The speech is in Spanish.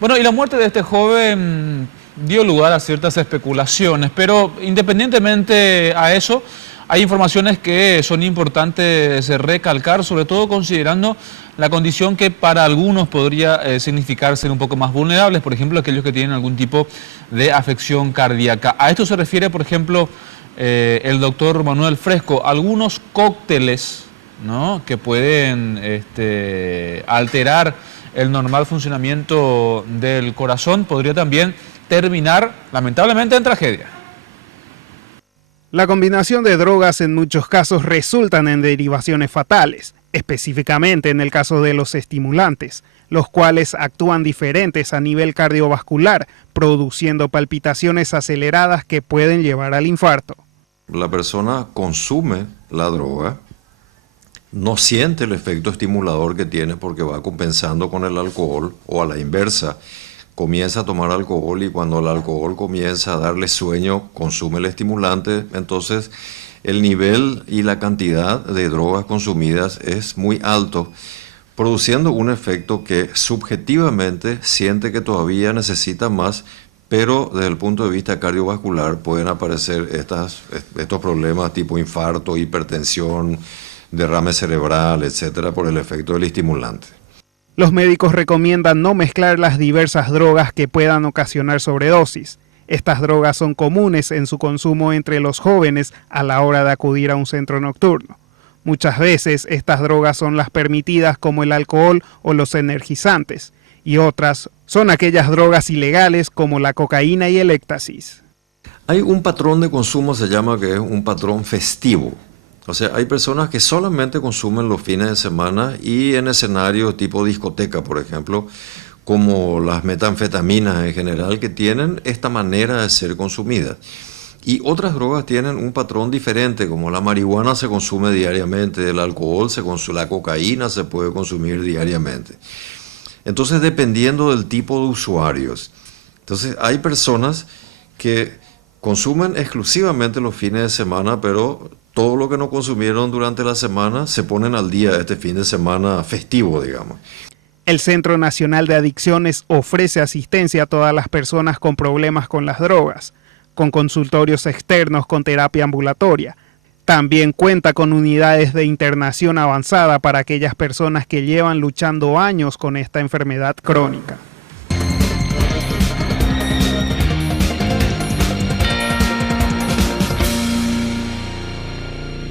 Bueno, y la muerte de este joven dio lugar a ciertas especulaciones, pero independientemente a eso, hay informaciones que son importantes recalcar, sobre todo considerando la condición que para algunos podría significar ser un poco más vulnerables, por ejemplo, aquellos que tienen algún tipo de afección cardíaca. A esto se refiere, por ejemplo, el doctor Manuel Fresco, algunos cócteles, ¿no?, que pueden alterar el normal funcionamiento del corazón, podría también terminar lamentablemente en tragedia. La combinación de drogas en muchos casos resultan en derivaciones fatales, específicamente en el caso de los estimulantes, los cuales actúan diferentes a nivel cardiovascular, produciendo palpitaciones aceleradas que pueden llevar al infarto. La persona consume la droga, no siente el efecto estimulador que tiene porque va compensando con el alcohol, o a la inversa, comienza a tomar alcohol y cuando el alcohol comienza a darle sueño, consume el estimulante, entonces el nivel y la cantidad de drogas consumidas es muy alto, produciendo un efecto que subjetivamente siente que todavía necesita más, pero desde el punto de vista cardiovascular pueden aparecer estos problemas tipo infarto, hipertensión, derrame cerebral, etcétera, por el efecto del estimulante. Los médicos recomiendan no mezclar las diversas drogas que puedan ocasionar sobredosis. Estas drogas son comunes en su consumo entre los jóvenes a la hora de acudir a un centro nocturno. Muchas veces estas drogas son las permitidas como el alcohol o los energizantes, y otras son aquellas drogas ilegales como la cocaína y el éxtasis. Hay un patrón de consumo, se llama, que es un patrón festivo. O sea, hay personas que solamente consumen los fines de semana y en escenarios tipo discoteca, por ejemplo, como las metanfetaminas en general, que tienen esta manera de ser consumidas. Y otras drogas tienen un patrón diferente, como la marihuana se consume diariamente, el alcohol, la cocaína se puede consumir diariamente. Entonces, dependiendo del tipo de usuarios. Entonces, hay personas que consumen exclusivamente los fines de semana, pero todo lo que no consumieron durante la semana se ponen al día este fin de semana festivo, digamos. El Centro Nacional de Adicciones ofrece asistencia a todas las personas con problemas con las drogas, con consultorios externos con terapia ambulatoria. También cuenta con unidades de internación avanzada para aquellas personas que llevan luchando años con esta enfermedad crónica.